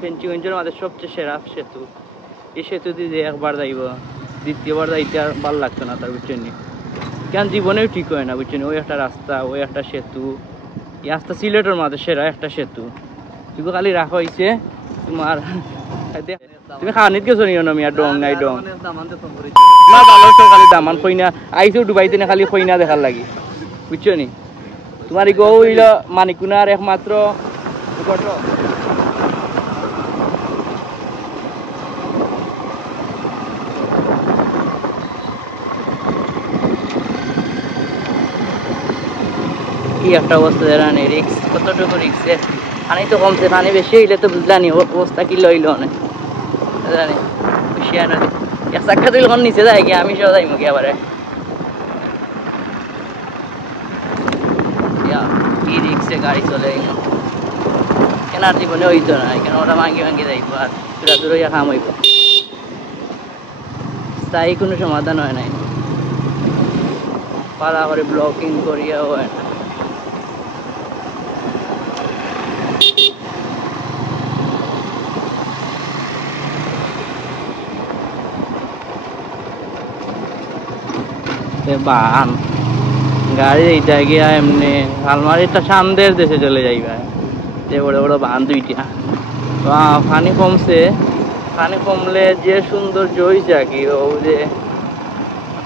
ফেঞ্চিগঞ্জের মাঝে সবচেয়ে সেরা সেতু। এই সেতু দিয়ে একবার যাইব, দ্বিতীয়বার যাইতে আর ভালো লাগতো না তার, বুঝছেন? কেন জীবনেও ঠিক হয় না, বুঝছেন? ওই একটা রাস্তা, ওই একটা সেতু। এই রাস্তা সিলেটের মাঝে সেরা একটা সেতু। তুই খালি রাখা হয়েছে তোমার। তুমি খানিত গেছো নি মিয়া? ডং নাই ডং না, ভালো খালি দামান খইনা আইসো ডুবাইতে না, খালি খইনা দেখার লাগি, বুঝছো নি? তোমার ইগো হইল মানিকুনার একমাত্র কি একটা অবস্থা জানি, রিক্স কতটুকু রিক্সে। পানি তো কমছে, পানি বেশি হইলে তো বুঝলানি অবস্থা কি লইল অনেক জানি। হুশিয়া নদী এক চাক্কা তুই যখন নিচে যায় গিয়ে আমি সব যাইমু কি আবার কি রিক্সে গাড়ি চলে কেন, আর জীবনে হইতো না। এখানে ওরা ভাঙ্গি ভাঙ্গি যাইব আর চূড়া দূর হইয়া খাম হইব, স্থায়ী কোনো সমাধান হয় নাই। পালা করে ব্লকিং করিয়া হয় না। বান গাড়ি এইটা গিয়া এমনি আলমারিটা সামনের দেশে চলে যাইবা, যে বড় বড় বান দুইটা। পানি কমছে, পানি কমলে যে সৌন্দর্য হয়েছে আর কি, ও যে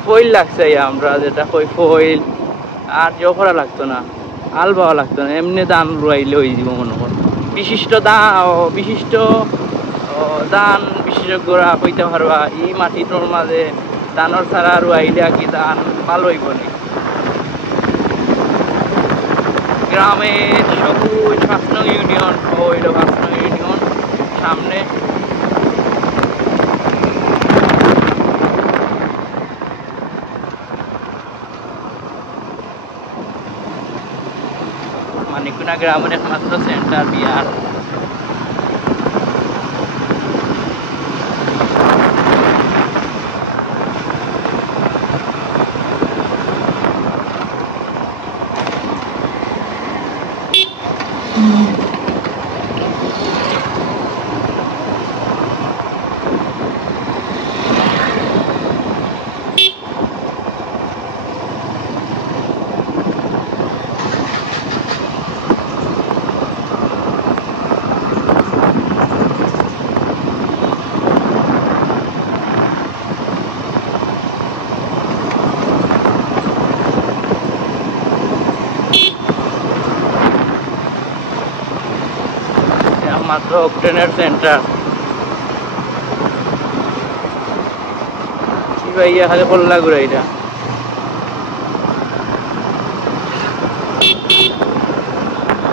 ফইল লাগছে আমরা যেটা কই ফইল, আর জো করা লাগতো না, আল বাওয়া লাগতো না, এমনি দান রুয়াইলে হয়ে যাব মনে কর। বিশিষ্ট দান বিশেষজ্ঞরা কইতে পারবা এই মাটিটোর মাঝে দানর ছাড়া রুয়াইলে আর কি দান ভালো হইব নি। গ্রামের সবুজ ৫ নং ইউনিয়ন, হইল ৫ নং ইউনিয়ন সামনে। মানিকুনা গ্রামের একমাত্র সেন্টার বিহার। মাত্র ট্রেনের সেন্টার ভাইয়া, খালি কল্লা ঘুরে এটা।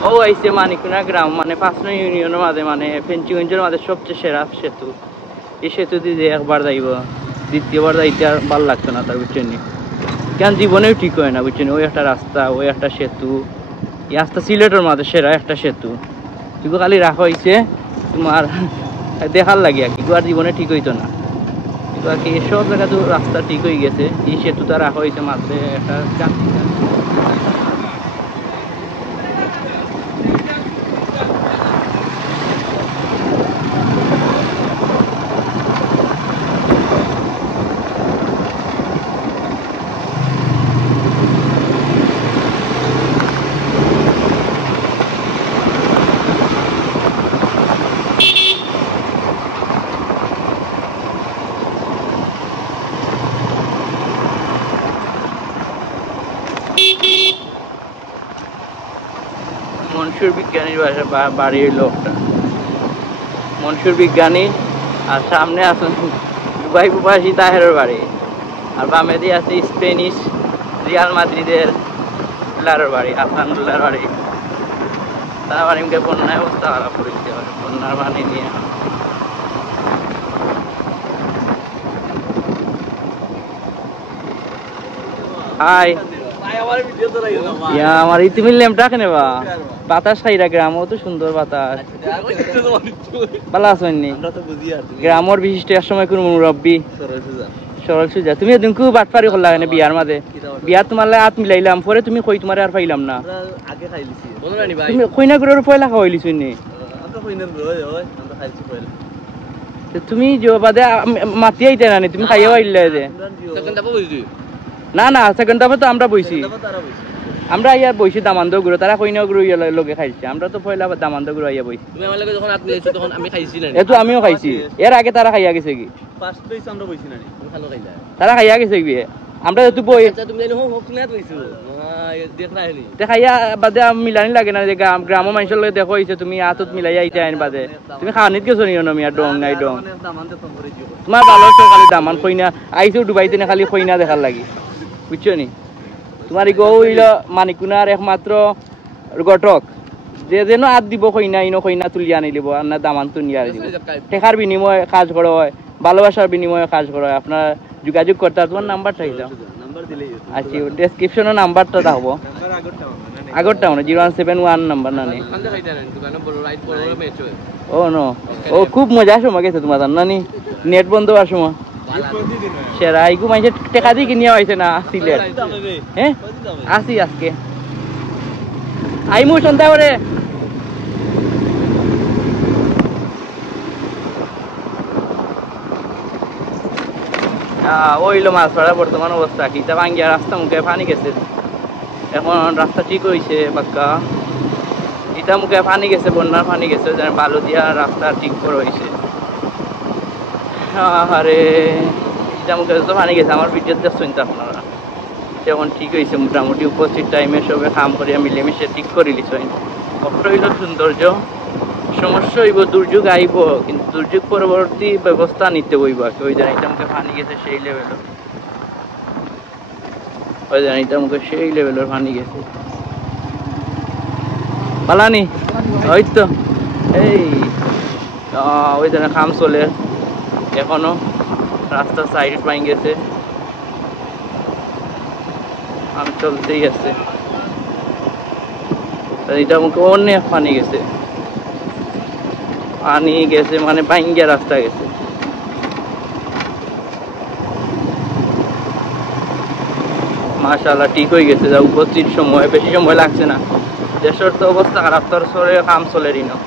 ও আইছে মানিকুনা গ্রাম, মানে ৫ নং ইউনিয়নের মাঝে, মানে ফেঞ্চিগঞ্জের মাঝে সবচেয়ে সেরা সেতু। এই সেতু দিয়ে একবার যাইব, দ্বিতীয়বার যাইতে আর ভালো লাগতো না তার, বুঝছেন? কেন জীবনেও ঠিক হয় না, বুঝছেন? ওই একটা রাস্তা, ওই একটা সেতু। এই রাস্তা সিলেটের মাঝে সেরা একটা সেতু। তুই খালি রাখা হয়েছে তোমার দেখার লাগে আর কি, আর জীবনে ঠিক হইতো না। আর কি সব জায়গা তো রাস্তা ঠিক হয়ে গেছে, এই সেতুটা রাখা হয়েছে মাঝে একটা মনসুর বিজ্ঞানীর বাড়ি হইল একটা মনসুর বিজ্ঞানী, আর সামনে আছেন দুবাই প্রবাসী তাহেরের বাড়ি, আর বামে দিয়ে আছে স্পেনিশ রিয়াল মাদ্রিদের প্লেয়ারের বাড়ি, হাসানুল্লাহর বাড়ি। তার বাড়িকে বন্যায় অবস্থা খারাপ করেছে, বন্যার পানি নিয়ে। হাই আমার ইতিমিল ল্যাম্পটা কেনে বা বাতাস খাইরা, গ্রামও তো সুন্দর বাতাস। ভালো আছেন নি? গ্রামের বিশিষ্ট এক সময় কোন মুরব্বী সরল সুজা। তুমি এদিন খুব বাটপারি করলা কেন বিয়ার মাঝে? বিয়ার তোমার হাত মিলাইলাম, পরে তুমি কই তোমার আর পাইলাম না। তুমি কইনা গুড়ের পয়লা খাওয়াইলিস নি? তুমি যে বাদে মাতি আইতে না তুমি খাইয়া আইলে যে না না সেকেন্ড হাফে তো আমরা বইছি আমরা ইয়া বইছি দামান্দ গুরু তারা কইনা গুরু ইয়া লগে খাইছে আমরা তো পয়লা দামান্দ গুরু ইয়া বইছি তুমি আমার লগে যখন আপনি আইছো তখন আমি খাইছি না এতো আমিও খাইছি এর আগে তারা খাইয়া গেছে কি ফার্স্ট বেস আমরা বইছি না তুমি খালো খাইলা তারা খাইয়া গেছে কি আমরা তো বই আচ্ছা তুমি জানো হোক না বইছো দেখ না হলি তে খাইয়া বাদে মিলানি লাগে না যে গ্রাম মানুষের লগে দেখো হইছে তুমি আতত মিলাইয়া আইতে আইন বাদে তুমি খাওয়ানিত গেছো নি না মিয়া ডং নাই ডং তোমার ভালো তো খালি দামান কইনা আইছো ডুবাইতে না খালি কইনা দেখার লাগি বুঝছো নি তোমার ইগো হইল মানিকুনার একমাত্র গটক যে যেন আদ দিব কইনা ইনো কইনা তুলিয়া আনি দিব আর না দামান তুলিয়া দিব টেকার বিনিময়ে কাজ করা হয় ভালোবাসার বিনিময়ে কাজ করা হয় আপনার যোগাযোগ করতে তোমার নাম্বারটা দাও আচ্ছা ডেসক্রিপশনে নাম্বারটা দাও আগরটা মানে 0171 নাম্বার না নেই ও নো ও খুব মজা সময় গেছে তোমার নানি নেট বন্ধ হওয়ার সময় সেরা আইগু মাইছে টেকা দিয়ে কিনিয়া হয়েছে না সিলেট হ্যাঁ আসি আজকে আইমু সন্ধ্যা করে ওইলো মাছ ধরা বর্তমান অবস্থা কিতা ভাঙ্গিয়া রাস্তা মুখে পানি গেছে এখন রাস্তা ঠিক হয়েছে পাক্কা ইটা মুখে পানি গেছে বন্যার পানি গেছে বালু দিয়া রাস্তা ঠিক করে হয়েছে আরে ইটা মুখে তো পানি গেছে আমার ভিডিও দেখছেন তো আপনারা এখন ঠিক হয়েছে মোটামুটি উপস্থিত টাইমে সবে কাম করিয়া মিলেমিশে ঠিক করে লিছেন কষ্ট হইল সৌন্দর্য সমস্যা হইব দুর্যোগ আইব কিন্তু দুর্যোগ পরবর্তী ব্যবস্থা নিতে হইব ওই জানিটা মুখে পানি গেছে সেই লেভেল ওই জানিটা মুখে সেই লেভেলের পানি গেছে পালানি ওই তো এই ওই জানে কাম চলে এখনো রাস্তার সাইড পাই গেছে কাম চলতেই আছে এটা মুখে অনেক পানি গেছে পানি গেছে মানে ভাঙ্গিয়া রাস্তা গেছে মাশাআল্লাহ ঠিক হয়ে গেছে যা উপস্থিত সময় বেশি সময় লাগছে না দেশের তো অবস্থা খারাপ তোর সরে কাম চলে রিনো